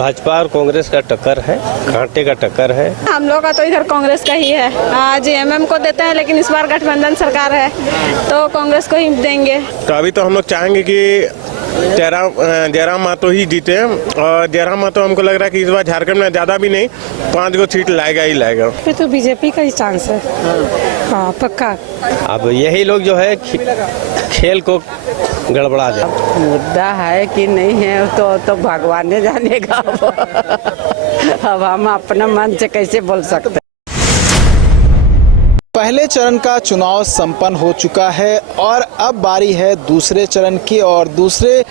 भाजपा और कांग्रेस का टक्कर है, कांटे का टक्कर है। हम लोग का तो इधर कांग्रेस का ही है। जेएमएम को देते हैं, लेकिन इस बार गठबंधन सरकार है तो कांग्रेस को ही देंगे। तो अभी तो हम लोग चाहेंगे कि जयराम महतो ही जीते और जयराम महतो हमको लग रहा है कि इस बार झारखंड में ज़्यादा भी नहीं 5 गो सीट लाएगा ही लाएगा। फिर तो बीजेपी का ही चांस है। हाँ पक्का। अब यही लोग जो है खेल को गड़बड़ा दे। मुद्दा है कि नहीं है तो भगवान ने जानेगा। अब हम अपना मन से कैसे बोल सकते हैं। पहले चरण का चुनाव संपन्न हो चुका है और अब बारी है दूसरे चरण की, और दूसरे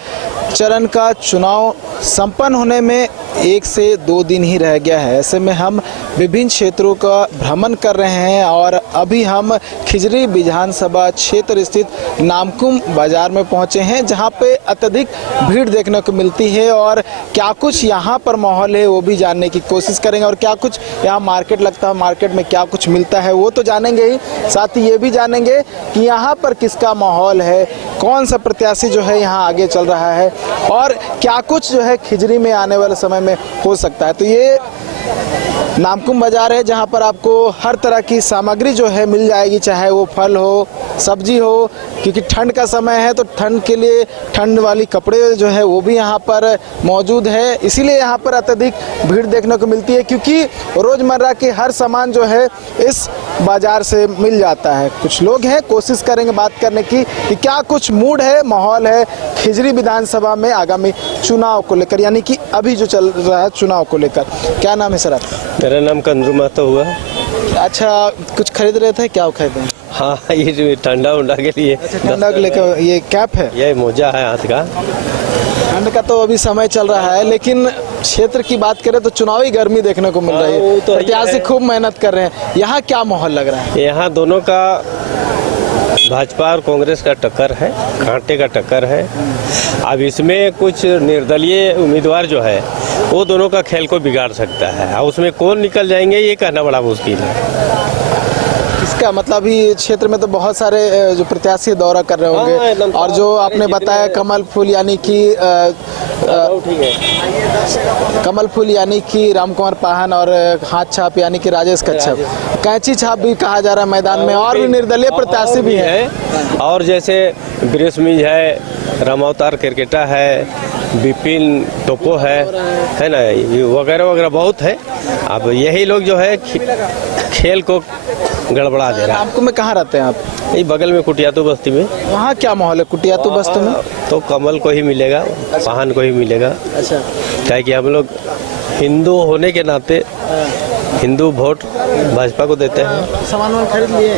चरण का चुनाव संपन्न होने में 1 से 2 दिन ही रह गया है। ऐसे में हम विभिन्न क्षेत्रों का भ्रमण कर रहे हैं और अभी हम खिजरी विधानसभा क्षेत्र स्थित नामकुम बाजार में पहुंचे हैं, जहां पे अत्यधिक भीड़ देखने को मिलती है और क्या कुछ यहां पर माहौल है वो भी जानने की कोशिश करेंगे और क्या कुछ यहाँ मार्केट लगता है, मार्केट में क्या कुछ मिलता है वो तो जानेंगे ही, साथ ही ये भी जानेंगे कि यहाँ पर किसका माहौल है, कौन सा प्रत्याशी जो है यहाँ आगे चल रहा है और क्या कुछ जो है खिजरी में आने वाले समय में हो सकता है। तो ये नामकुम बाजार है जहाँ पर आपको हर तरह की सामग्री जो है मिल जाएगी, चाहे वो फल हो, सब्जी हो, क्योंकि ठंड का समय है तो ठंड के लिए ठंड वाली कपड़े जो है वो भी यहाँ पर मौजूद है। इसीलिए यहाँ पर अत्यधिक भीड़ देखने को मिलती है, क्योंकि रोज़मर्रा के हर सामान जो है इस बाज़ार से मिल जाता है। कुछ लोग हैं, कोशिश करेंगे बात करने की कि क्या कुछ मूड है, माहौल है खिजरी विधानसभा में आगामी चुनाव को लेकर, यानी कि अभी जो चल रहा है चुनाव को लेकर। क्या नाम है सर आपका? मेरा नाम कंजू महतो हुआ। अच्छा, कुछ खरीद रहे थे, क्या खरीदे? हाँ, ये जो ठंडा उंडा के लिए। ठंडा को लेकर ये कैप है, ये मोजा है हाथ का। ठंड का तो अभी समय चल रहा है, लेकिन क्षेत्र की बात करें तो चुनावी गर्मी देखने को मिल रही है। तो प्रत्याशी खूब मेहनत कर रहे हैं। यहाँ क्या माहौल लग रहा है? यहाँ दोनों का भाजपा और कांग्रेस का टक्कर है, कांटे का टक्कर है। अब इसमें कुछ निर्दलीय उम्मीदवार जो है वो दोनों का खेल को बिगाड़ सकता है, और उसमें कौन निकल जाएंगे ये कहना बड़ा मुश्किल है। इसका मतलब अभी क्षेत्र में तो बहुत सारे जो प्रत्याशी दौरा कर रहे होंगे, और जो आपने बताया कमल फूल यानी कि कमल फूल यानी कि राम कुमार पाहन और हाथ छाप यानी कि राजेश कच्छप, कैंची छाप भी कहा जा रहा है मैदान में, और भी निर्दलीय प्रत्याशी भी है। और जैसे ब्रिस्मीज है, रामावतार क्रिकेटा है, विपिन टोपो है ना, वगैरह वगैरह बहुत है। अब यही लोग जो है खेल को गड़बड़ा दे रहा है। आपको में कहाँ रहते हैं आप? यही बगल में कुटियातू बस्ती में। वहाँ क्या माहौल है कुटियातू बस्ती में? तो कमल को ही मिलेगा, पाहन को ही मिलेगा। अच्छा, क्या कि हम लोग हिंदू होने के नाते हिंदू वोट भाजपा को देते हैं। सामान खरीद लिए?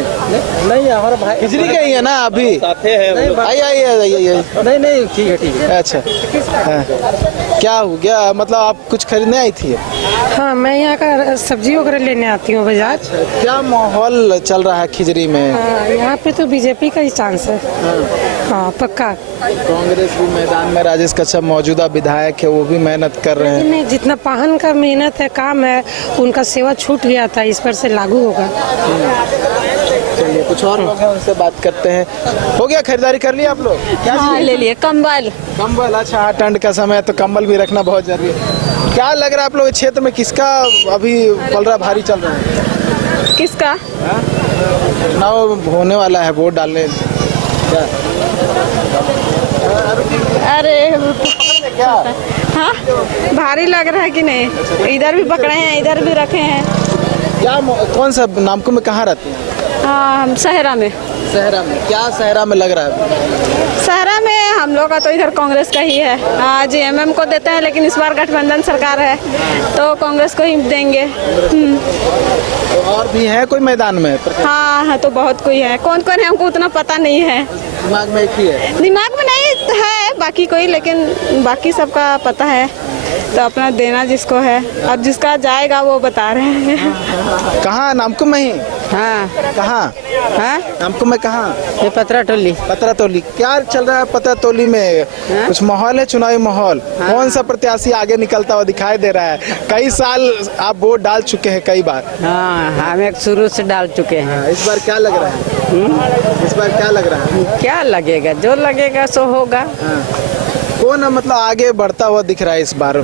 नहीं, हमारा भाई खिजरी का ही है ना अभी? साथे हैं। आइए। नहीं ठीक है ठीक है। अच्छा, हाँ। क्या हो गया, मतलब आप कुछ खरीदने आई थी? हाँ, मैं यहाँ का सब्जी वगैरह लेने आती हूँ बाजार। क्या माहौल चल रहा है खिजरी में? हाँ, यहाँ पे तो बीजेपी का ही चांस है। हाँ पक्का। कांग्रेस भी मैदान में, राजेश कच्छप मौजूदा विधायक है, वो भी मेहनत कर रहे हैं। नहीं, जितना पाहन का मेहनत है, काम है, उनका सेवा छूट गया था, इस पर से लागू होगा। चलिए कुछ और लोग हैं, उनसे बात करते हैं। हो गया, खरीदारी कर लिया आप लोग? हाँ, ले लिए कंबल। अच्छा, हाँ, ठंड का समय है तो कंबल भी रखना बहुत जरूरी है। क्या लग रहा है आप लोग क्षेत्र में किसका अभी पलड़ा भारी चल रहा है? किसका? चुनाव होने वाला है, वोट डालने क्या? अरे क्या हाँ, भारी लग रहा है कि नहीं? इधर भी पकड़े हैं, इधर भी रखे हैं। क्या कौन सा नामकुम में कहाँ रहते हैं? हाँ, हम सहरा में। सहरा में क्या सहरा में लग रहा है? सहरा में हम लोग का तो इधर कांग्रेस का ही है। जेएमएम को देते हैं, लेकिन इस बार गठबंधन सरकार है तो कांग्रेस को ही देंगे। तो और भी है कोई मैदान में? हाँ, तो बहुत कोई है। कौन कौन है हमको उतना पता नहीं है। दिमाग में एक ही है? दिमाग में नहीं है बाकी कोई, लेकिन बाकी सबका पता है। तो अपना देना जिसको है, अब जिसका जाएगा वो बता रहे हैं। कहाँ नामकुम में ही? हाँ। कहाँ? हाँ, नामकुम में कहाँ? ये पतरा टोली। पतरा तोली। क्या चल रहा है पतरा तोली में? कुछ माहौल है, चुनावी माहौल? हाँ। कौन सा प्रत्याशी आगे निकलता हुआ दिखाई दे रहा है? कई साल आप वोट डाल चुके हैं कई बार। हाँ, हम एक शुरू से डाल चुके हैं। इस बार क्या लग रहा है? इस बार क्या लग रहा है? क्या लगेगा, जो लगेगा सो होगा। कौन मतलब आगे बढ़ता हुआ दिख रहा है इस बार के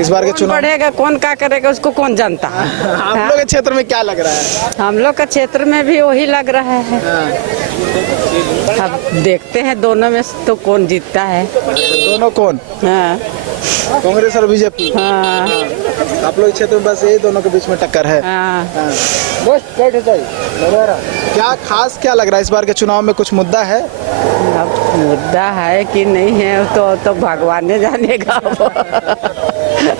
कौन चुनाव? बढ़ेगा कौन क्या करेगा उसको कौन जानता है। आप लोग के क्षेत्र में क्या लग रहा है? हम लोग का क्षेत्र में भी वही लग रहा है। अब देखते हैं दोनों में से तो कौन जीतता है। दोनों कौन? हाँ कांग्रेस और बीजेपी? हाँ आप लोग के क्षेत्र में बस यही दोनों के बीच में टक्कर है। हाँ। क्या खास क्या लग रहा है इस बार के चुनाव में? कुछ मुद्दा है? अब मुद्दा है कि नहीं है तो भगवान ने जानेगा।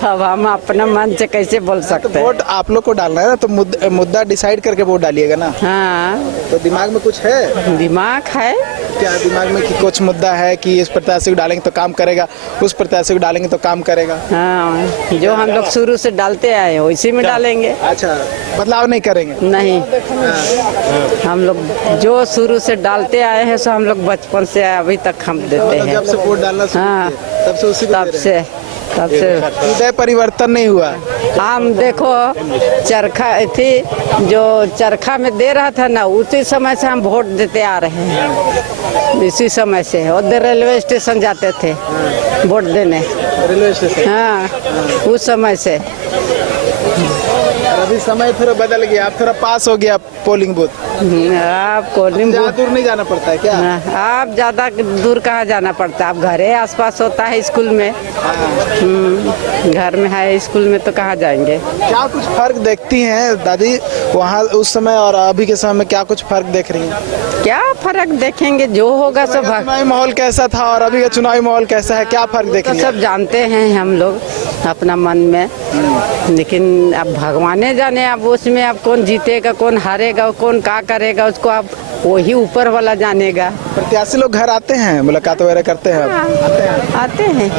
अब हम अपना मन से कैसे बोल सकते हैं। वोट आप लोग को डालना है ना, तो मुद्दा डिसाइड करके वोट डालिएगा ना। हाँ तो दिमाग में कुछ है? दिमाग है। क्या दिमाग में कि कुछ मुद्दा है कि इस प्रत्याशी को डालेंगे तो काम करेगा, उस प्रत्याशी को डालेंगे तो काम करेगा? हाँ जो हम लोग शुरू से डालते आए हैं उसी में डालेंगे। अच्छा, बदलाव नहीं करेंगे? नहीं, हम लोग जो शुरू से डालते आए हैं सो हम लोग बचपन से अभी तक हम देते हैं। जब से वोट डालना शुरू हाँ किए, तब से उसी को दे रहे हैं। तब से हृदय परिवर्तन नहीं हुआ? हम देखो चरखा थी जो चरखा में दे रहा था ना, उसी समय से हम वोट देते आ रहे हैं। इसी समय से उधर रेलवे स्टेशन जाते थे वोट देने। Railway station? हाँ उस समय से। अभी समय थोड़ा बदल गया, अब थोड़ा पास हो गया पोलिंग बूथ। आपको ज्यादा दूर नहीं जाना पड़ता है क्या? आप ज़्यादा दूर कहाँ जाना पड़ता है। आप घरे आसपास होता है स्कूल में। घर में है स्कूल में तो कहाँ जाएंगे। क्या कुछ फर्क देखती हैं दादी वहाँ उस समय और अभी के समय में? क्या कुछ फर्क देख रही हैं? क्या फर्क देखेंगे जो होगा सब। चुनावी माहौल कैसा था और अभी का चुनावी माहौल कैसा है? क्या फर्क देख तो रही हैं? सब जानते हैं हम लोग अपना मन में, लेकिन अब भगवान जाने। अब उसमें अब कौन जीतेगा कौन हारेगा कौन क्या करेगा उसको अब वही ऊपर वाला जानेगा। प्रत्याशी लोग घर आते हैं, मुलाकात वगैरह करते हैं? आते हैं।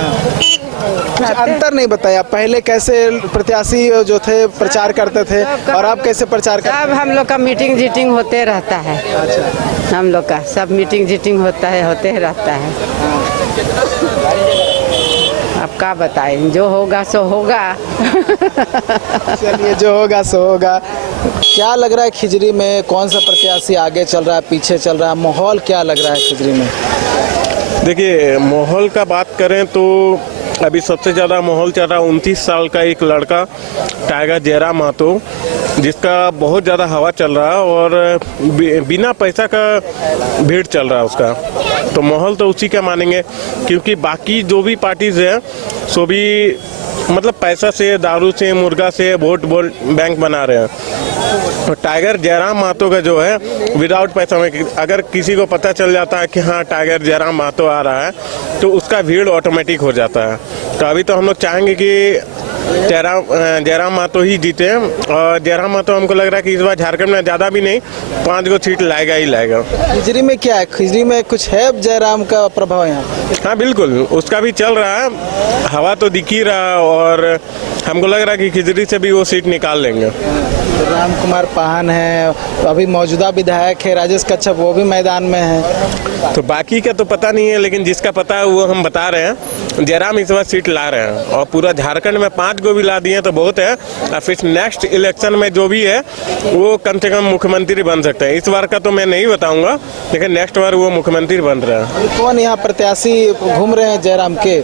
कुछ अंतर नहीं बताया, पहले कैसे प्रत्याशी जो थे प्रचार करते थे और अब कैसे प्रचार करते सब हम लोग का मीटिंग जीटिंग होते रहता है। अच्छा, हम लोग का सब मीटिंग जीटिंग होता है होते रहता है। अब क्या बताएं, जो होगा सो होगा। चलिए जो होगा सो होगा। क्या लग रहा है खिजरी में? कौन सा प्रत्याशी आगे चल रहा है पीछे चल रहा है? माहौल क्या लग रहा है खिजरी में? देखिए, माहौल का बात करें तो अभी सबसे ज़्यादा माहौल चल रहा है 29 साल का एक लड़का टाइगर जयराम महतो, जिसका बहुत ज़्यादा हवा चल रहा है और बिना पैसा का भीड़ चल रहा है उसका। तो माहौल तो उसी का मानेंगे, क्योंकि बाकी जो भी पार्टीज है सो भी मतलब पैसा से, दारू से, मुर्गा से वोट बैंक बना रहे हैं। तो टाइगर जयराम महतो का जो है विदाउट पैसा में, अगर किसी को पता चल जाता है कि हाँ टाइगर जयराम महतो आ रहा है तो उसका भीड़ ऑटोमेटिक हो जाता है। तो अभी तो हम लोग चाहेंगे कि जयराम महतो ही जीते, और जयराम महतो हमको लग रहा है कि इस बार झारखंड में ज़्यादा भी नहीं 5 गो सीट लाएगा ही लाएगा। खिजरी में क्या है? खिजरी में कुछ है जयराम का प्रभाव यहाँ? हाँ बिल्कुल, उसका भी चल रहा है, हवा तो दिख ही रहा है और हमको लग रहा है कि खिजरी से भी वो सीट निकाल लेंगे। राम कुमार पाहन है, अभी मौजूदा विधायक है राजेश कच्छप, वो भी मैदान में है। तो बाकी का तो पता नहीं है, लेकिन जिसका पता है वो हम बता रहे हैं। जयराम इस बार सीट ला रहे हैं और पूरा झारखंड में 5 गो भी ला दिए तो बहुत है। और फिर नेक्स्ट इलेक्शन में जो भी है वो कम से कम मुख्यमंत्री बन सकते हैं। इस बार का तो मैं नहीं बताऊंगा, लेकिन नेक्स्ट बार वो मुख्यमंत्री बन रहे हैं। कौन यहाँ प्रत्याशी घूम रहे हैं जयराम के?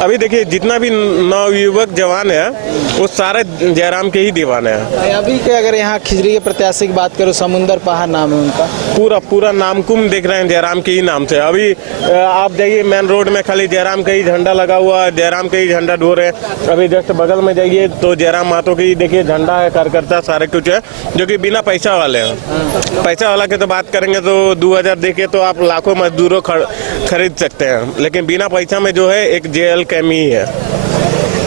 अभी देखिए, जितना भी नवयुवक जवान है वो सारे जयराम के ही दीवाने हैं। अभी के अगर यहाँ खिजरी के प्रत्याशी की बात करूँ, समुंदर पाहन नाम है उनका, पूरा नामकुम देख रहे हैं जयराम के ही नाम से। अभी आप जाइए मेन रोड में, खाली जयराम का ही झंडा लगा हुआ है, जयराम का ही झंडा ढो रहे हैं। अभी जस्ट बगल में जाइए तो जयराम महतो की देखिए झंडा है, कार्यकर्ता सारे कुछ है, जो कि बिना पैसा वाले हैं। पैसा वाला की तो बात करेंगे तो 2000 देके तो आप लाखों मजदूरों खरीद सकते हैं, लेकिन बिना पैसा में जो है एक जेएल कैमी है।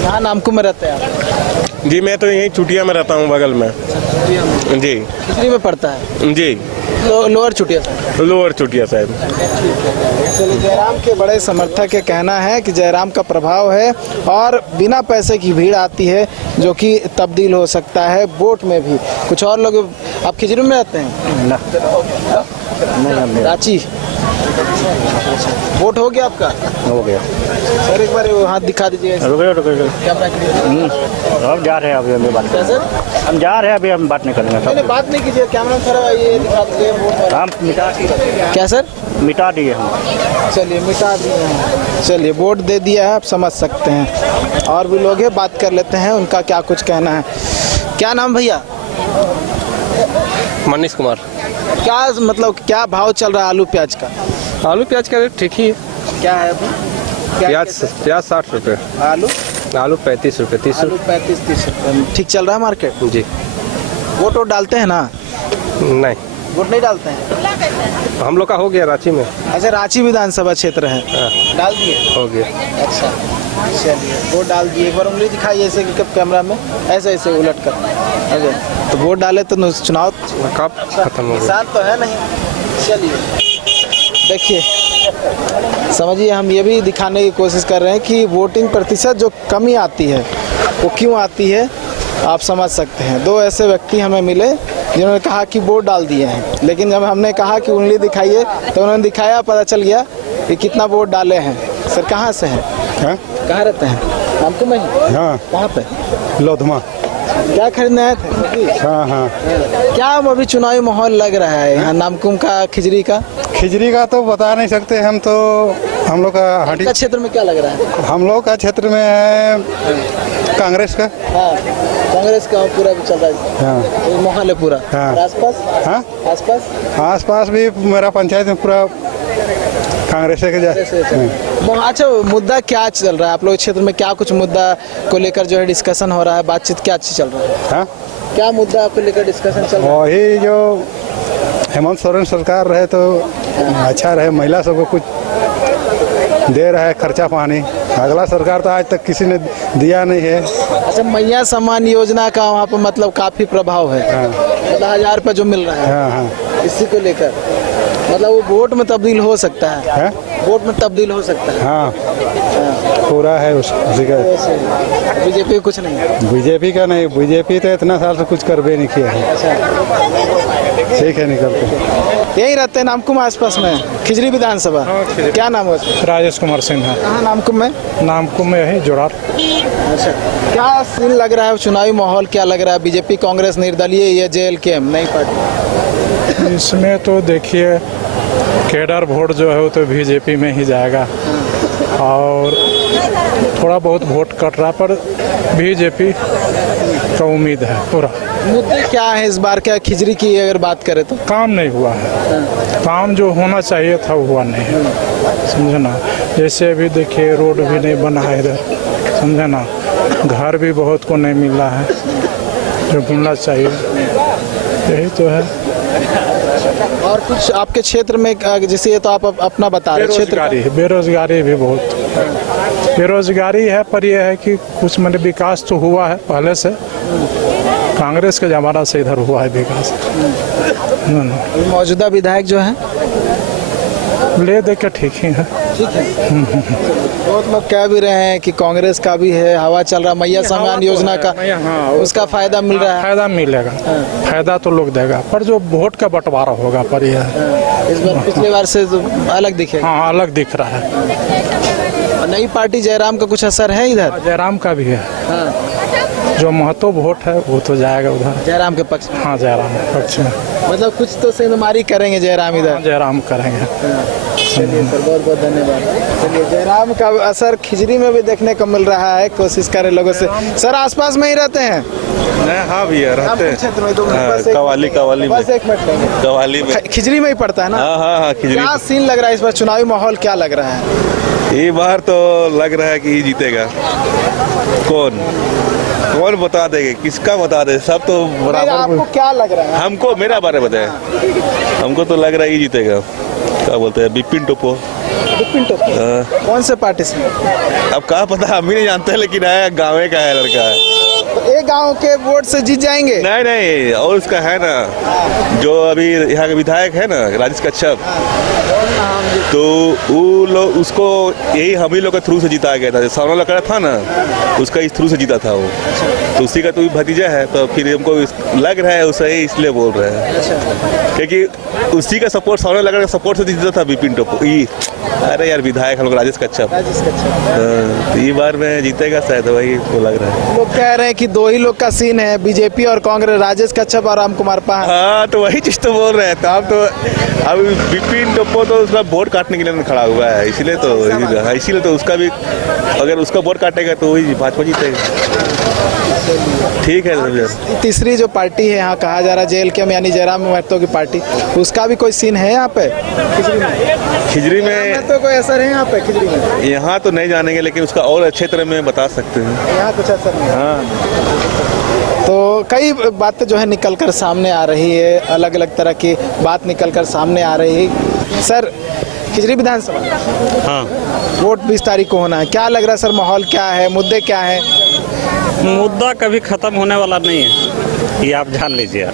कहाँ नामकुम में रहते हैं आप? जी मैं तो यहीं चुटिया में रहता हूँ, बगल में। जी खिजरी में पड़ता है जी, लोअर चुटिया साहब। लोअर चुटिया साहब। चलिए, जयराम के बड़े समर्थक के कहना है कि जयराम का प्रभाव है और बिना पैसे की भीड़ आती है, जो कि तब्दील हो सकता है वोट में भी। कुछ और लोग, आप खिजरी में रहते हैं? रांची। वोट हो गया आपका? हो गया। और एक बार वो हाथ दिखा दीजिए कैमरा के लिए। हम जा रहे हैं अभी बात क्या सर? हम जा रहे हैं अभी हम बात नहीं करेंगे नहीं बात नहीं कीजिए, कैमरा में थोड़ा ये दिखा दीजिए वोट। हम क्या सर? मिटा दिए हम। चलिए मिटा दिए हैं। चलिए वोट दे दिया है, आप समझ सकते हैं। और भी लोग हैं, बात कर लेते हैं उनका क्या कुछ कहना है। क्या नाम भैया? मनीष कुमार। क्या मतलब क्या भाव चल रहा है आलू प्याज का? आलू प्याज का रेट ठीक ही है। क्या है अभी? प्याज 60 रुपये, आलू आलू 35 रुपये, 30 आलू 35-30 रुपये ठीक चल रहा है मार्केट। रुपये। जी वोट डालते हैं ना? नहीं, वोट नहीं डालते हैं? हम लोग का हो गया रांची में। अच्छा, रांची विधानसभा क्षेत्र है, डाल दिए? हो गया। अच्छा चलिए वोट डाल दिए। एक बार उंगली दिखाइए ऐसे कि कब कैमरा में ऐसे ऐसे उलट कर। अरे तो वोट डाले तो चुनाव कब खत्म हो गया? निशान तो है नहीं। चलिए देखिए, समझिए हम ये भी दिखाने की कोशिश कर रहे हैं कि वोटिंग प्रतिशत जो कमी आती है वो क्यों आती है, आप समझ सकते हैं। दो ऐसे व्यक्ति हमें मिले जिन्होंने कहा कि वोट डाल दिए हैं, लेकिन जब हमने कहा कि उंगली दिखाइए तो उन्होंने दिखाया, पता चल गया कि कितना वोट डाले हैं। सर कहाँ से हैं? कहाँ रहते हैं? नामकुम में ही? हाँ, कहाँ पे? लोधमा। क्या खरीदने आए थे? हाँ हाँ। क्या अब अभी चुनावी माहौल लग रहा है यहाँ नामकुम का, खिजरी का? खिजरी का तो बता नहीं सकते हम तो। हम लोग का हाटी का क्षेत्र में क्या लग रहा है? हम लोग का क्षेत्र में है कांग्रेस का। हाँ कांग्रेस का पूरा भी चल रहा है। हाँ माहौल है पूरा। हाँ। और आसपास? हाँ आसपास आसपास भी मेरा पंचायत में पूरा कांग्रेस के अच्छा, मुद्दा क्या चल रहा है आप लोग क्षेत्र में? क्या कुछ मुद्दा को लेकर जो है डिस्कशन हो रहा है, बातचीत क्या चल रहा है? हाँ, क्या मुद्दा को लेकर डिस्कशन चल रहा है? वही जो हेमंत सोरेन सरकार रहे तो अच्छा रहे, महिला सबको कुछ दे रहा है खर्चा पानी। अगला सरकार तो आज तक किसी ने दिया नहीं है। अच्छा, मैया सम्मान योजना का वहाँ पर मतलब काफी प्रभाव है। हाँ। मतलब 1000 रुपये जो मिल रहा है। हाँ हाँ इसी को लेकर मतलब वो वोट में तब्दील हो सकता है। है? वोट में तब्दील हो सकता है। हाँ पूरा है उसी का। बीजेपी कुछ नहीं है। बीजेपी का नहीं, बीजेपी तो इतना साल से कुछ करबे नहीं किया है। ठीक है, निकलते यही रहते हैं नामकुम आसपास में, खिजरी विधानसभा। क्या नाम है? राजेश कुमार सिंह है। कहाँ नामकुम में? नामकुम में है जोड़ार। अच्छा, क्या सीन लग रहा है चुनावी माहौल? क्या लग रहा है, बीजेपी कांग्रेस निर्दलीय या JLKM नई पार्टी? इसमें तो देखिए केडर वोट जो है वो तो बीजेपी में ही जाएगा और थोड़ा बहुत वोट कट रहा, पर बीजेपी का उम्मीद है पूरा। मुद्दे क्या है इस बार? क्या खिजरी की अगर बात करें तो काम नहीं हुआ है, काम जो होना चाहिए था वो हुआ नहीं है, समझे ना। जैसे अभी देखिए रोड भी नहीं बना है इधर, समझे ना। घर भी बहुत को नहीं मिल रहा है जो मिलना चाहिए, यही तो है। और कुछ आपके क्षेत्र में जैसे ये तो आप अपना बता रहे क्षेत्र? बेरोजगारी भी बहुत बेरोजगारी है, पर यह है कि कुछ मतलब विकास तो हुआ है पहले से, कांग्रेस के ज़माना से इधर हुआ है विकास। मौजूदा विधायक जो है ले दे के ठीक ही है। ठीक है। बहुत लोग कह भी रहे हैं कि कांग्रेस का भी है, हवा चल रहा, मैया सम्मान योजना का उसका फायदा मिल रहा है। फायदा मिलेगा, फायदा तो लोग देगा, पर जो वोट का बंटवारा होगा पर यह इस बार पिछले बार से तो अलग दिखेगा। हाँ अलग दिख रहा है। नई पार्टी जयराम का कुछ असर है इधर? जयराम का भी है। जो महत्व वोट है वो तो जाएगा उधर जयराम के पक्ष में। हाँ जयराम के पक्ष में, मतलब कुछ तो सेंधमारी करेंगे जयराम इधर। जयराम करेंगे। चलिए सर, बहुत बहुत धन्यवाद। चलिए, जयराम का असर खिजरी में भी देखने को मिल रहा है, कोशिश करें लोगों से। सर आसपास में ही रहते हैं? हाँ भैया रहते हैं क्षेत्र में तो बस एक- कवाली में। बस एक मिनट, कवाली में। खिजरी में ही पड़ता है ना? हाँ खिजरी। क्या सीन लग रहा है इस बार चुनावी माहौल? क्या लग रहा है ये बार? तो लग रहा है कि ये जीतेगा। कौन बता देंगे, किसका बता दे, सब तो बराबर। आपको क्या लग रहा है? हमको मेरा बारे में बताए, हमको तो लग रहा है ये जीतेगा। क्या बोलते हैं, बिपिन टोपो। बिपिन टोपो कौन से पार्टी से? अब कहाँ पता, हम ही नहीं जानते, लेकिन आया गाँव का है लड़का। तो एक गांव के वोट से जीत जाएंगे? नहीं, और उसका है ना जो अभी यहाँ के विधायक है ना राजेश कच्छप, तो वो लोग उसको यही हम ही लोग के थ्रू से जीता गया था। सामने लगा था ना, उसका इस थ्रू से जीता था वो। तो उसी का तो भी भतीजा है, तो फिर हमको लग रहा है वो सही इसलिए बोल रहे हैं, क्योंकि उसी का सपोर्ट सामने लग रहा है, सपोर्ट से जीता था विपिन टोप्पो। अरे यार विधायक हम लोग राजेश कच्छप, तो ये बार में जीतेगा शायद, वही तो लग रहा है। लोग कह रहे हैं कि दो ही लोग का सीन है, बीजेपी और कांग्रेस, राजेश कच्छप और राम कुमार पान। हाँ तो वही चीज तो बोल रहे हैं। तो आप तो अब विपिन टोप्पो तो उसका वोट काटने के लिए खड़ा हुआ है, इसीलिए तो उसका भी अगर उसका वोट काटेगा तो वही भाजपा जीतेगा। ठीक है। तीसरी जो पार्टी है यहाँ कहा जा रहा है JLK में, यानी जयराम महतो की पार्टी, उसका भी कोई सीन है यहाँ पे खिजरी में? तो कोई असर है यहाँ पे खिजरी में? यहाँ तो नहीं जानेंगे, लेकिन उसका और अच्छे तरह में बता सकते हैं। यहाँ कुछ असर नहीं। हाँ तो कई बातें जो है निकल कर सामने आ रही है, अलग अलग तरह की बात निकल कर सामने आ रही है। सर खिजरी विधानसभा, हाँ, वोट 20 तारीख को होना है, क्या लग रहा है सर, माहौल क्या है, मुद्दे क्या है? मुद्दा कभी ख़त्म होने वाला नहीं है, ये आप जान लीजिए,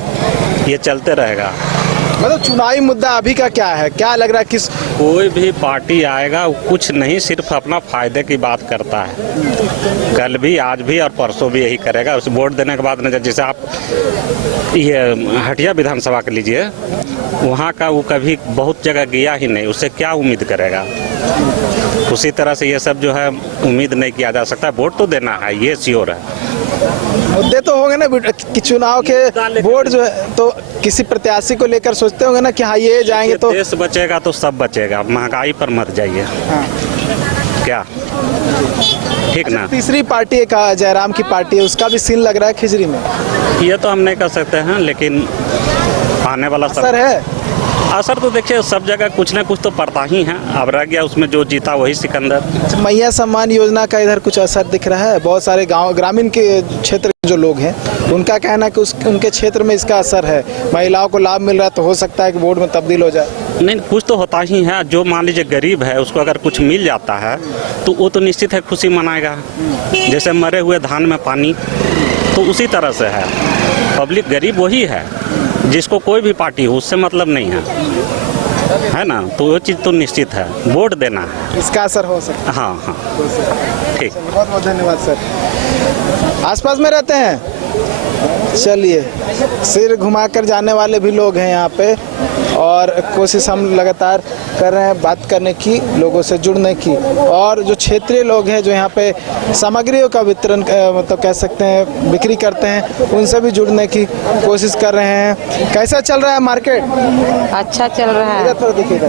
ये चलते रहेगा। मतलब चुनावी मुद्दा अभी का क्या है, क्या लग रहा है किस? कोई भी पार्टी आएगा कुछ नहीं, सिर्फ अपना फायदे की बात करता है। कल भी, आज भी और परसों भी यही करेगा। उस वोट देने के बाद नजर, जैसे आप ये हटिया विधानसभा के लीजिए, वहाँ का वो कभी बहुत जगह गया ही नहीं, उससे क्या उम्मीद करेगा? उसी तरह से ये सब जो है उम्मीद नहीं किया जा सकता। वोट तो देना है, ये श्योर है। मुद्दे तो होंगे ना कि चुनाव के वोट जो है, तो किसी प्रत्याशी को लेकर सोचते होंगे ना कि हाँ ये जाएंगे तो देश बचेगा तो सब बचेगा। महंगाई पर मत जाइए। क्या ठीक ना? तीसरी पार्टी का जयराम की पार्टी है, उसका भी सीन लग रहा है खिजरी में। ये तो हम नहीं कर सकते हैं, लेकिन आने वाला असर है। असर तो देखिए सब जगह कुछ ना कुछ तो पड़ता ही है। अब रह गया उसमें जो जीता वही सिकंदर। मैया सम्मान योजना का इधर कुछ असर दिख रहा है? बहुत सारे गांव, ग्रामीण के क्षेत्र के जो लोग हैं, उनका कहना है कि उनके क्षेत्र में इसका असर है, महिलाओं को लाभ मिल रहा है, तो हो सकता है कि वोट में तब्दील हो जाए। नहीं, कुछ तो होता ही है। जो मान लीजिए गरीब है, उसको अगर कुछ मिल जाता है तो वो तो निश्चित है खुशी मनाएगा। जैसे मरे हुए धान में पानी, तो उसी तरह से है। पब्लिक गरीब वही है जिसको कोई भी पार्टी हो उससे मतलब नहीं है ना? तो वो चीज़ तो निश्चित है, वोट देना है, इसका असर हो सकता है। हाँ हाँ, ठीक। बहुत बहुत धन्यवाद सर। आसपास में रहते हैं? चलिए, सिर घुमाकर जाने वाले भी लोग हैं यहाँ पे, और कोशिश हम लगातार कर रहे हैं बात करने की, लोगों से जुड़ने की, और जो क्षेत्रीय लोग हैं जो यहाँ पे सामग्रियों का वितरण मतलब कह सकते हैं बिक्री करते हैं, उनसे भी जुड़ने की कोशिश कर रहे हैं। कैसा चल रहा है मार्केट? अच्छा चल रहा है। इधर देखिएगा,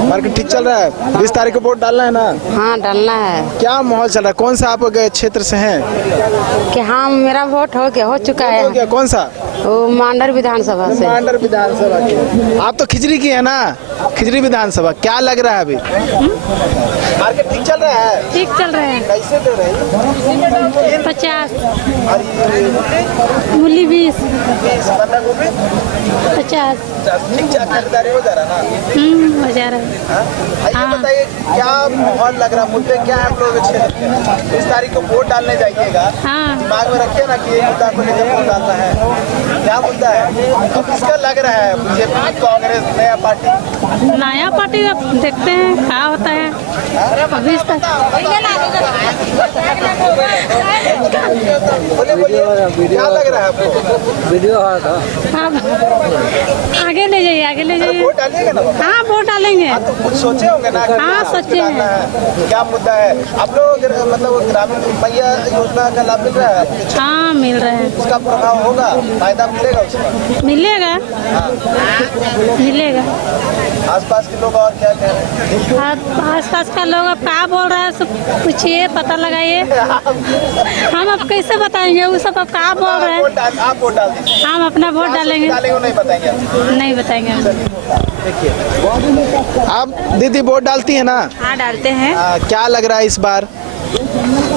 मार्केट ठीक चल रहा है। 20 तारीख को वोट डालना है ना? हाँ डालना है। क्या माहौल चल रहा है? कौन सा आप क्षेत्र से हैं? कि हाँ मेरा वोट हो चुका है। हो गया? कौन सा? वो मांडर विधानसभा से। मांडर विधानसभा की। आप तो खिजरी की है ना? खिजरी विधानसभा क्या लग रहा है अभी? मार्केट ठीक चल रहा है? ठीक चल रहा है। कैसे दे रहे हैं? 50, मूली 20, 50। ठीक ठाक खरीदारी हो जा रहा है ना? हो जा रहा है। ये बताइए क्या माहौल लग रहा है, मुद्दे क्या है आप लोगों के क्षेत्र के? 20 तारीख को वोट डालने जाइएगा, दिमाग में रखिए ना कि ये मुद्दा को लेकर वोट डालना है। क्या मुद्दा है? अब किसका लग रहा है? बीजेपी, कांग्रेस, नया पार्टी? नया पार्टी अब देखते हैं क्या होता है। अभी क्या लग रहा है आपको? आगे ले जाइए, आगे ले जाइए। वोट डालिएगा ना? हाँ वोट डालेंगे। तो कुछ सोचे होंगे ना? हाँ सोचे हैं। क्या मुद्दा है? आप लोग मतलब ग्रामीण मैया योजना का लाभ मिल रहा है? हाँ मिल रहा है। उसका प्रभाव होगा, फायदा मिलेगा उसका? मिलेगा, मिलेगा। आसपास के लोग और क्या कह रहे हैं? आसपास का लोग अब क्या बोल रहा है, सब पूछिए, पता लगाइए। हम अब कैसे बताएंगे, वो सब अब क्या बोल रहे हैं। आप वोट डाल दीजिए। हम अपना वोट डालेंगे। नहीं बताएंगे? नहीं बताएंगे। आप दीदी वोट डालती है ना? हाँ डालते हैं। क्या लग रहा है इस बार?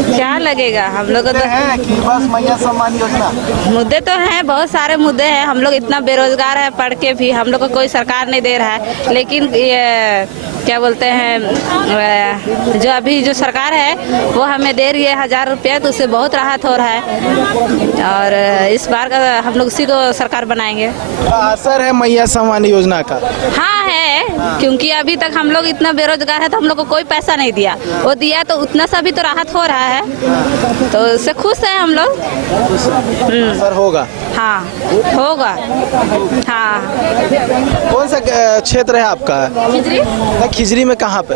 क्या लगेगा, हम लोग तो है कि बस मैया सम्मान योजना? मुद्दे तो हैं, बहुत सारे मुद्दे हैं। हम लोग इतना बेरोजगार है, पढ़ के भी हम लोग को कोई सरकार नहीं दे रहा है। लेकिन ये क्या बोलते हैं, जो अभी जो सरकार है वो हमें दे रही है 1000 रुपया, तो उससे बहुत राहत हो रहा है। और इस बार का हम लोग उसी को सरकार बनाएंगे। असर है मैया सम्मान योजना का? हाँ है, क्योंकि अभी तक हम लोग इतना बेरोजगार है तो हम लोग को कोई पैसा नहीं दिया, वो दिया तो उतना सा भी तो राहत हो रहा है, तो उससे खुश है हम लोग। असर होगा? हाँ होगा। हाँ। कौन सा क्षेत्र है आपका? खिजरी। खिजरी में कहाँ पे?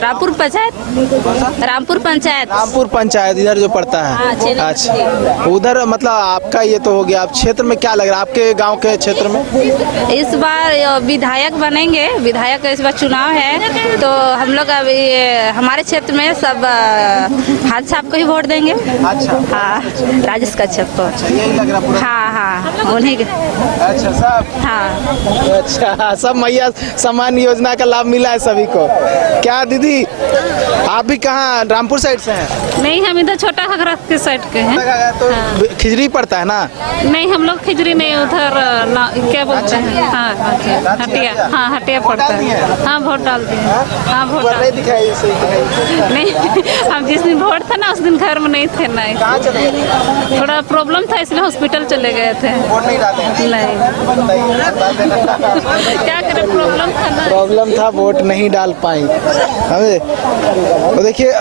रामपुर पंचायत। रामपुर पंचायत। रामपुर पंचायत इधर जो पड़ता है। अच्छा, उधर मतलब आपका ये तो हो गया। आप क्षेत्र में क्या लग रहा है आपके गांव के क्षेत्र में? इस बार विधायक बनेंगे, विधायक का इस बार चुनाव है, तो हम लोग अभी हमारे क्षेत्र में सब हाथ साहब को ही वोट देंगे। अच्छा। हाँ, राजेश कच्छप को। यही लग रहा पूरा? हाँ, उन्हीं के। अच्छा सब? हाँ। अच्छा, सब मैया सम्मान योजना का लाभ मिला है सभी को। क्या दीदी आप भी कहाँ रामपुर साइड से हैं? नहीं, हम इधर छोटा घगरा के साइड के हैं। तो खिजरी पड़ता है ना? नहीं, हम लोग खिजरी नहीं, उधर क्या बोलते हैं, हाँ हटिया। हाँ, हटिया पड़ता है। हाँ, वोट डालते हैं। हाँ, वोट नहीं, हम जिस दिन वोट था ना उस दिन घर में नहीं थे। नहीं, थोड़ा प्रॉब्लम था इसलिए हॉस्पिटल चले गए थे। नहीं, क्या करें, प्रॉब्लम था ना। प्रॉब्लम था, वोट नहीं डाल पाई। तो देखिए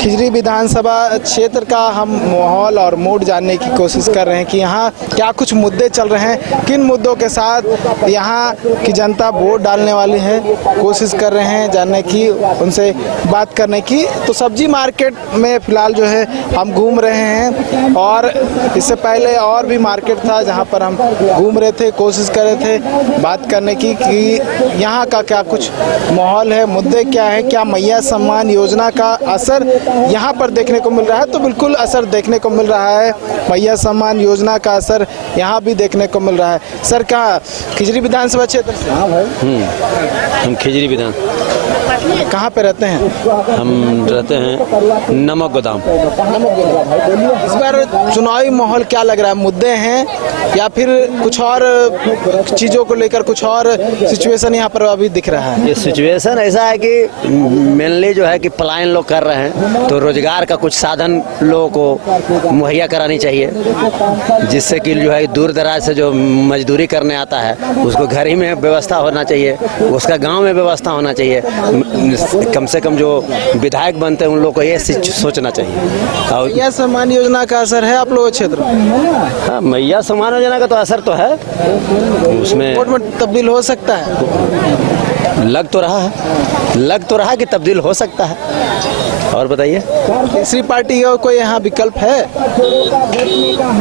खिजरी विधानसभा क्षेत्र का हम माहौल और मूड जानने की कोशिश कर रहे हैं कि यहाँ क्या कुछ मुद्दे चल रहे हैं, किन मुद्दों के साथ यहाँ की जनता वोट डालने वाली है, कोशिश कर रहे हैं जानने की, उनसे बात करने की। तो सब्जी मार्केट में फिलहाल जो है हम घूम रहे हैं, और इससे पहले और भी मार्केट था जहाँ पर हम घूम रहे थे, कोशिश कर रहे थे बात करने की कि यहाँ का क्या कुछ माहौल है, मुद्दे क्या है, क्या मैया सम्मान योजना का असर यहाँ पर देखने को मिल रहा है। तो बिल्कुल असर देखने को मिल रहा है, मैया सम्मान योजना का असर यहाँ भी देखने को मिल रहा है। सर कहाँ? खिजरी विधानसभा क्षेत्र से? हाँ भाई, हम खिजरी विधान। कहाँ पे रहते हैं? हम रहते हैं नमक गोदाम। इस बार चुनावी माहौल क्या लग रहा है? मुद्दे हैं या फिर कुछ और चीज़ों को लेकर कुछ और सिचुएशन यहाँ पर अभी दिख रहा है? ये सिचुएशन ऐसा है कि मेनली जो है कि पलायन लोग कर रहे हैं, तो रोजगार का कुछ साधन लोगों को मुहैया करानी चाहिए, जिससे कि जो है दूर दराज से जो मजदूरी करने आता है उसको घर ही में व्यवस्था होना चाहिए, उसका गांव में व्यवस्था होना चाहिए। कम से कम जो विधायक बनते हैं उन लोगों को ये सोचना चाहिए। और मैया सम्मान योजना का असर है आप लोगों के क्षेत्र में? हाँ, मैया सम्मान योजना का तो असर तो है, उसमें वोट में तब्दील हो सकता है। लग तो रहा है कि तब्दील हो सकता है। और बताइए, तीसरी पार्टी का कोई यहाँ विकल्प है?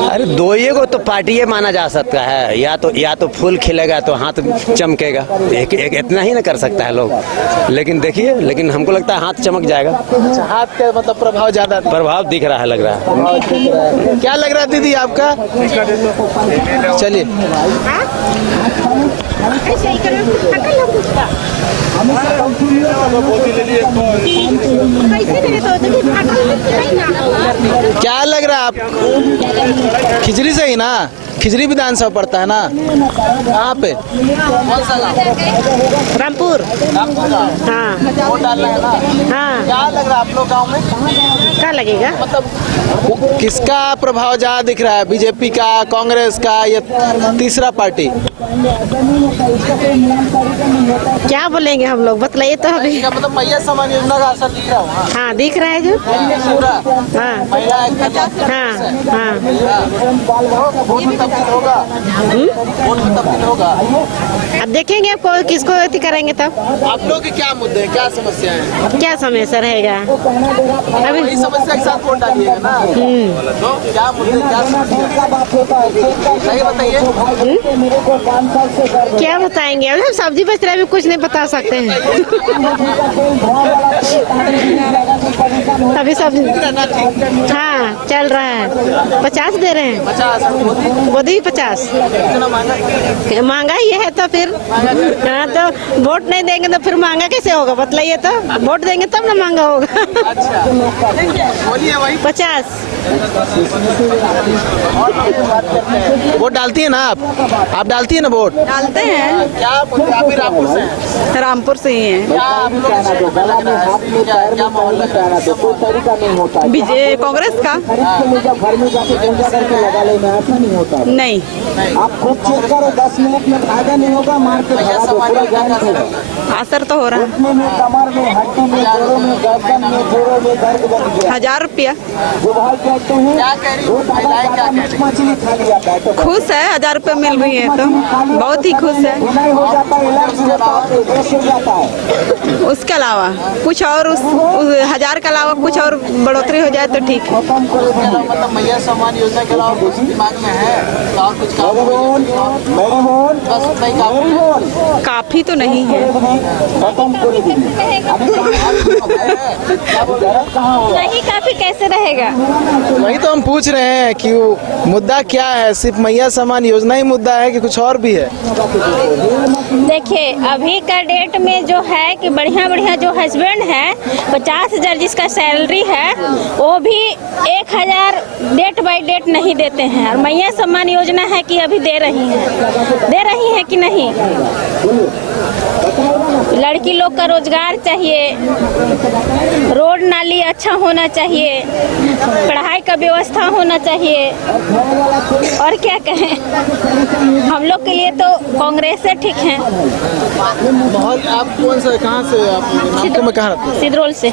अरे दो ही को तो पार्टी ये माना जा सकता है, या तो फूल खिलेगा तो हाथ चमकेगा, एक इतना ही ना कर सकता है लोग। लेकिन देखिए, लेकिन हमको लगता है हाथ चमक जाएगा। हाथ का मतलब प्रभाव ज्यादा प्रभाव दिख रहा है, लग रहा है। क्या लग रहा है दीदी आपका? चलिए क्या लग रहा है आप? खिजरी से ही ना? खिजरी विधानसभा पड़ता है ना? कहाँ पे? रामपुर। हाँ। वोट डालना है ना? हाँ। क्या लग रहा है आप लोग गाँव में? क्या लगेगा? मतलब किसका प्रभाव ज्यादा दिख रहा है? बीजेपी का, कांग्रेस का, या तीसरा पार्टी? क्या बोलेंगे हम लोग, बतलाइए तो अभी। मतलब मैया सम्मान योजना का असर दिख रहा है? हाँ, दिख रहा है जो। पूरा? हाँ। वोट में तब्दील होगा? वोट में तब्दील होगा? अब देखेंगे आपको किसको अति करेंगे तब। आप लोग के क्या मुद्दे हैं, क्या समस्या है? क्या समस्या रहेगा अभी वही समस्या के साथ वोट डालिएगा ना? तो क्या मुद्दे, क्या समस्या, सही बताइए। क्या बताएंगे, अब सब्जी बेच रहे हैं, कुछ नहीं बता सकते हैं। अभी सब हाँ चल रहा है 50 दे रहे हैं 50 मोदी 50 महंगाई है तो फिर हाँ तो वोट नहीं देंगे तो फिर महंगा कैसे होगा बतलाइए तो वोट देंगे तब ना महंगा होगा बोलिए भाई 50 वोट डालती है ना आप डालती है ना वोट? डालते हैं। क्या आप भी रामपुर से हैं? रामपुर से ही हैं। क्या आप लोग को लग रहा है? क्या माहौल लग रहा है? बीजे कांग्रेस का नहीं। असर तो हो रहा है। 1000 रुपया। क्या कह रही है? महिलाएं क्या कह रही है? खुश है 1000 रुपया मिल रही है तो बहुत ही खुश है। उसके अलावा कुछ और उस 1000 के अलावा कुछ और बढ़ोतरी हो जाए तो ठीक है। मतलब मैया सम्मान योजना के अलावा कुछ दिमाग में है और कुछ काफी तो नहीं है। नहीं काफी कैसे रहेगा? वही तो हम पूछ रहे हैं कि मुद्दा क्या है, सिर्फ मैया सम्मान योजना ही मुद्दा है कि कुछ और भी है? देखिए अभी का डेट में जो है कि बढ़िया बढ़िया जो हस्बैंड है 50,000 जिसका सैलरी है वो भी 1000 डेट बाय डेट नहीं देते हैं। और मैया सम्मान योजना है कि अभी दे रही है कि नहीं। लड़की लोग का रोजगार चाहिए, रोड नाली अच्छा होना चाहिए, पढ़ाई का व्यवस्था होना चाहिए और क्या कहें। हम लोग के लिए तो कांग्रेस से ठीक है। आप कौन सा कहाँ से आप? सिद्धरौल से।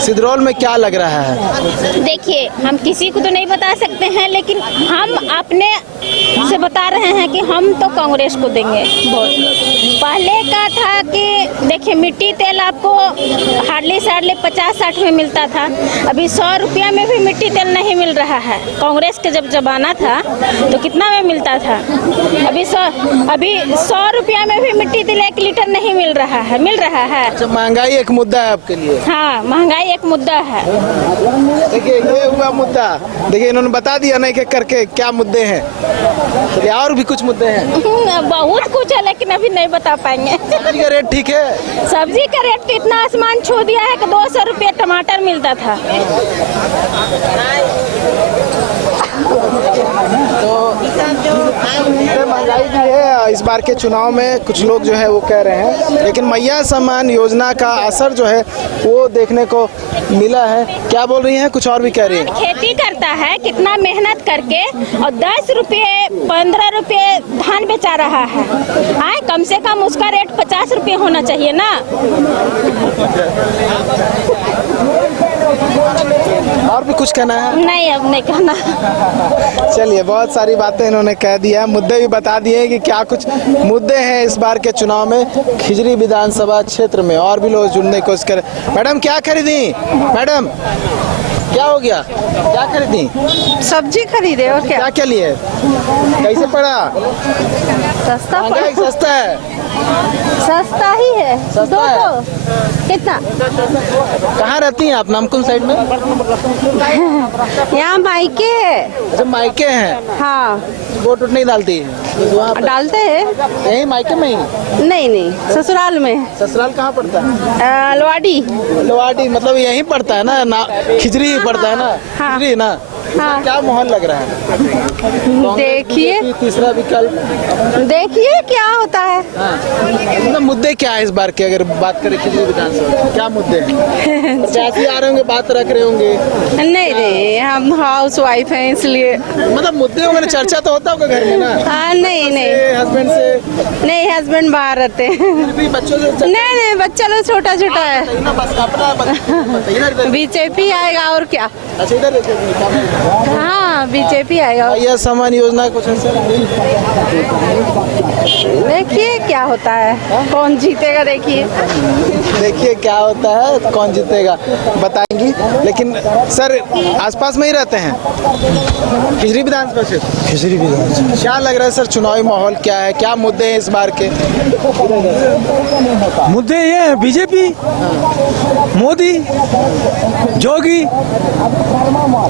सिद्धरौल में क्या लग रहा है? देखिए हम किसी को तो नहीं बता सकते हैं लेकिन हम अपने से बता रहे हैं कि हम तो कांग्रेस को देंगे वोट। पहले का था कि देखिए मिट्टी तेल आपको हार्डली 50-60 में मिलता था, अभी 100 रुपया में भी मिट्टी तेल नहीं मिल रहा है। कांग्रेस के जब जमाना था तो कितना में मिलता था? अभी 100 रुपया में भी मिट्टी तेल 1 लीटर नहीं मिल रहा है। अच्छा, महंगाई एक मुद्दा है आपके लिए? हाँ महंगाई एक मुद्दा है। देखिए ये हुआ मुद्दा। देखिए इन्होंने बता दिया नहीं कि करके क्या मुद्दे हैं, तो और भी कुछ मुद्दे हैं। बहुत कुछ है लेकिन अभी नहीं बता पाएंगे। सब्जी का रेट ठीक है? सब्जी का रेट इतना आसमान छू दिया है कि 200 रुपये टमाटर मिलता था। महंगाई भी है इस बार के चुनाव में, कुछ लोग जो है वो कह रहे हैं, लेकिन मैया सम्मान योजना का असर जो है वो देखने को मिला है। क्या बोल रही हैं? कुछ और भी कह रही हैं। खेती करता है कितना मेहनत करके और 10 रुपये 15 रुपये धान बेचा रहा है। कम से कम उसका रेट 50 रुपये होना चाहिए ना। और भी कुछ कहना है? नहीं अब नहीं कहना। चलिए, बहुत सारी बातें इन्होंने कह दिया, मुद्दे भी बता दिए कि क्या कुछ मुद्दे हैं इस बार के चुनाव में खिजरी विधानसभा क्षेत्र में। और भी लोग जुड़ने की कोशिश करें। मैडम क्या खरीदी? मैडम क्या हो गया? क्या खरीदी? सब्जी खरीदे और क्या? क्या लिए? कैसे पड़ा? सस्ता महंगा सस्ता है? सस्ता ही है। सस्ता है? कितना? कहाँ रहती हैं आप? नामकुम साइड में? यहाँ मायके है। अच्छा, मायके हैं। हाँ। वोट नहीं डालती? डालते हैं। यही मायके में ही? नहीं ससुराल में। ससुराल कहाँ पड़ता है? लोवाडी मतलब यहीं पड़ता है ना खिजरी ही पड़ता है ना? हाँ। खिजरी ना? हाँ। क्या माहौल लग रहा है? देखिए तीसरा विकल्प देखिए क्या होता है। मतलब मुद्दे क्या है इस बार के? अगर बात करें खिजरी विधानसभा, क्या मुद्दे हैं? प्रत्याशी आ रहे होंगे, बात रख रहे होंगे। नहीं हम हाउस वाइफ हैं इसलिए। मतलब मुद्दे होंगे, चर्चा तो होता होगा घर में ना? हाँ नहीं हस्बैंड से? नहीं हस्बैंड बाहर रहते हैं। बच्चों से? नहीं बच्चा लोग छोटा है। बीजेपी आएगा और क्या। अच्छा, इधर हाँ बीजेपी आएगा। यह सम्मान योजना कुछ देखिए क्या होता है, कौन जीतेगा। देखिए क्या होता है, कौन जीतेगा बताएंगी। लेकिन सर आसपास आसपास में ही रहते हैं, खिजरी विधानसभा क्षेत्र। खिचड़ी विधानसभा क्या लग रहा है सर, चुनावी माहौल क्या है, क्या मुद्दे हैं इस बार के? मुद्दे ये हैं, बीजेपी, मोदी, जोगी,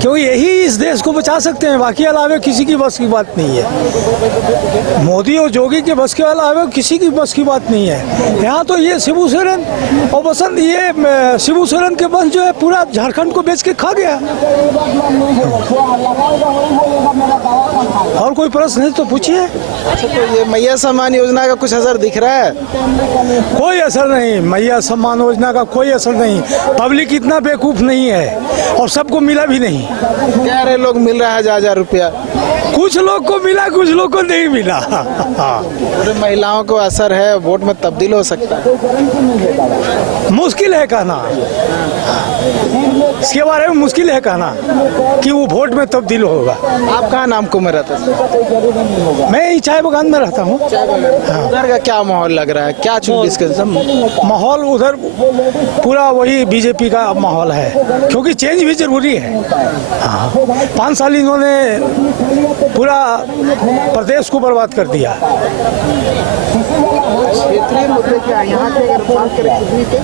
क्योंकि यही इस देश को बचा सकते हैं, बाकी अलावे किसी की बस की बात नहीं है। मोदी और जोगी के बस के अलावे किसी की बस की बात नहीं है। यहाँ तो ये शिबू सोरेन और बसंत, ये शिबू सोरेन के बस जो है पूरा झारखंड को बेच के खा गया। और कोई प्रश्न है तो पूछिए। अच्छा, तो ये मैया सम्मान योजना का कुछ असर दिख रहा है? कोई असर नहीं, मैया सम्मान योजना का कोई असर नहीं। पब्लिक इतना बेवकूफ नहीं है और सबको मिला भी नहीं। कह रहे लोग मिल रहा है 1000 रुपया। कुछ लोग को मिला, कुछ लोग को नहीं मिला। पूरे महिलाओं को असर है, वोट में तब्दील हो सकता है। मुश्किल है कहना, इसके बारे में मुश्किल है कहना कि वो वोट में तब्दील होगा। आप कहाँ नामकुम में रहते हैं? मैं ही चाय बगान में रहता हूँ। उधर का क्या माहौल लग रहा है, क्या माहौल उधर पूरा वही बीजेपी का माहौल है, क्योंकि चेंज भी जरूरी है। हाँ, 5 साल इन्होंने पूरा प्रदेश को बर्बाद कर दिया। क्षेत्रीय मुद्दे क्या यहाँ के, अगर बात करें खिजरी के?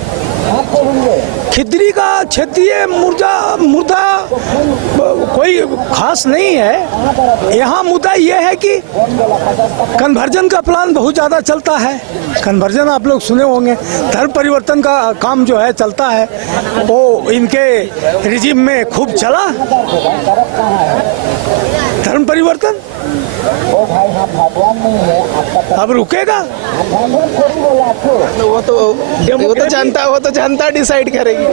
खिजरी का क्षेत्रीय मुद्दा कोई खास नहीं है। यहाँ मुद्दा ये है कि कन्वर्जन का प्लान बहुत ज़्यादा चलता है। कन्वर्जन आप लोग सुने होंगे, धर्म परिवर्तन का काम जो है चलता है, वो इनके रिजिम में खूब चला। धर्म परिवर्तन अब रुकेगा? वो तो जनता डिसाइड करेगी।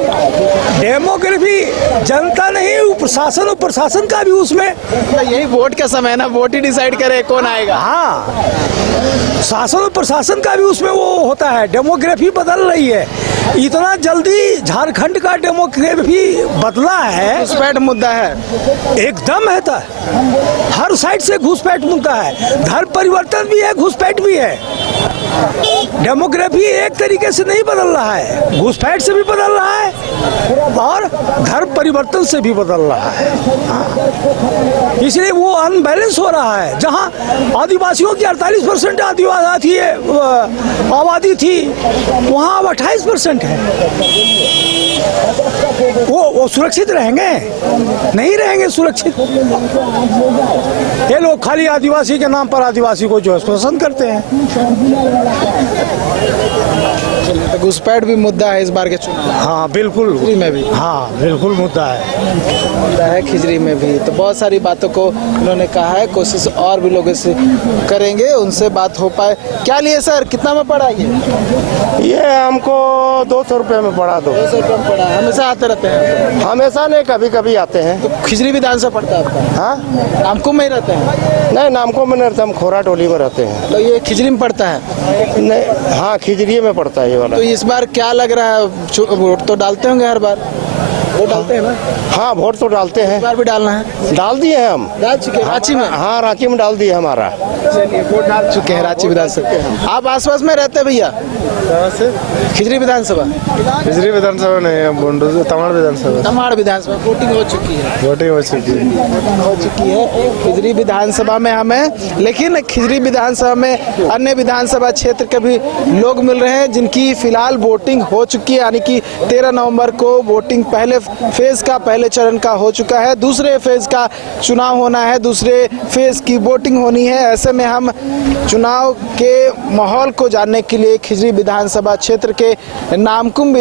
डेमोक्रेसी जनता नहीं, प्रशासन और प्रशासन का भी उसमें यही वोट का समय है ना, वोट ही डिसाइड करे कौन आएगा। हाँ, शासन और प्रशासन का भी उसमें वो होता है। डेमोग्राफी बदल रही है, इतना जल्दी झारखंड का डेमोग्राफी बदला है। घुसपैठ मुद्दा है, एकदम है था, हर साइड से घुसपैठ मुद्दा है। धर्म परिवर्तन भी है, घुसपैठ भी है। डेमोग्राफी एक तरीके से नहीं बदल रहा है, घुसपैठ से भी बदल रहा है और धर्म परिवर्तन से भी बदल रहा है। इसलिए वो अनबैलेंस हो रहा है। जहाँ आदिवासियों की 48% आबादी थी, वहाँ अब 28% है। वो सुरक्षित रहेंगे? नहीं रहेंगे सुरक्षित। ये लोग खाली आदिवासी के नाम पर आदिवासी को जो है पसंद करते हैं। तो घुसपैठ भी मुद्दा है इस बार के चुनाव। हाँ बिल्कुल, खिजरी में भी। हाँ बिल्कुल मुद्दा है खिजरी में भी। तो बहुत सारी बातों को उन्होंने कहा है, कोशिश और भी लोगों से करेंगे, उनसे बात हो पाए। क्या लिए सर, कितना में पड़ा ये हमको 200 रुपये में पड़ा। 200 रुपये में पड़ा। हमेशा आते रहते हैं? हमेशा नहीं, कभी कभी आते हैं। तो खिजरी विधानसभा पड़ता है आपका? हाँ, नामकुम में ही रहते हैं? नहीं, नामकुम में नहीं रहते, हम खोरा टोली में रहते हैं। तो ये खिजरी में पड़ता है? नहीं, हाँ खिजरी में पड़ता है ये वाला। तो इस बार क्या लग रहा है, वोट तो डालते होंगे हर बार? वोट डालते हैं ना? हाँ, वोट तो डालते हैं। इस बार भी डालना है? डाल दिए हैं हम। डाल चुके हैं रांची में? हाँ, रांची में डाल दिए हमारा। चलिए, वोट डाल चुके हैं रांची विधानसभा। आप आसपास में रहते हैं भैया? खिजरी विधानसभा? खिजरी विधानसभा नहीं, तमाड़ विधानसभा। तमाड़ विधानसभा वोटिंग हो चुकी है? वोटिंग हो चुकी है। खिजरी विधानसभा में हमें, लेकिन खिजरी विधानसभा में अन्य विधानसभा क्षेत्र के भी लोग मिल रहे हैं जिनकी फिलहाल वोटिंग हो चुकी है, यानी कि 13 नवंबर को वोटिंग पहले फेज का, पहले चरण का हो चुका है। दूसरे फेज का चुनाव होना है, दूसरे फेज की वोटिंग होनी है। ऐसे में हम चुनाव के माहौल को जानने के लिए खिजरी विधानसभा क्षेत्र के नामकुम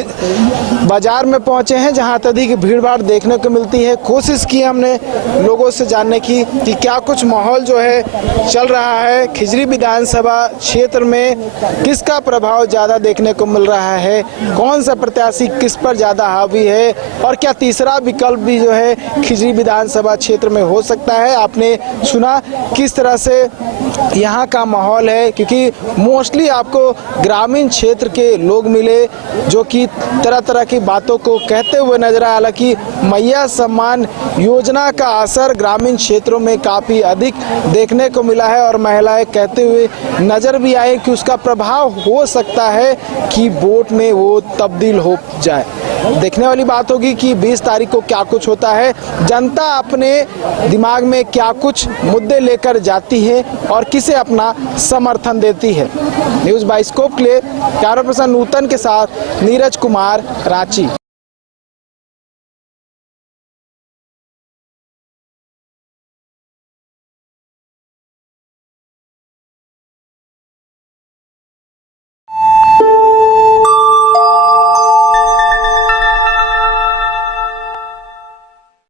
बाजार में पहुंचे हैं, जहां अत्यधिक भीड़भाड़ देखने को मिलती है। कोशिश की हमने लोगों से जानने की कि क्या कुछ माहौल जो है चल रहा है खिजरी विधानसभा क्षेत्र में, किसका प्रभाव ज़्यादा देखने को मिल रहा है, कौन सा प्रत्याशी किस पर ज़्यादा हावी है, और क्या तीसरा विकल्प भी जो है खिजरी विधानसभा क्षेत्र में हो सकता है। आपने सुना किस तरह से यहाँ का माहौल है, क्योंकि मोस्टली आपको ग्रामीण क्षेत्र के लोग मिले जो कि तरह तरह की बातों को कहते हुए नजर आया। हालांकि मैया सम्मान योजना का असर ग्रामीण क्षेत्रों में काफ़ी अधिक देखने को मिला है और महिलाएं कहते हुए नजर भी आए कि उसका प्रभाव हो सकता है कि वोट में वो तब्दील हो जाए। देखने वाली बात होगी कि 20 तारीख को क्या कुछ होता है, जनता अपने दिमाग में क्या कुछ मुद्दे लेकर जाती है और किसे अपना समर्थन देती है। न्यूज़ बाइस्कोप के लिए कैमरा पर्सन नूतन के साथ नीरज कुमार, रांची।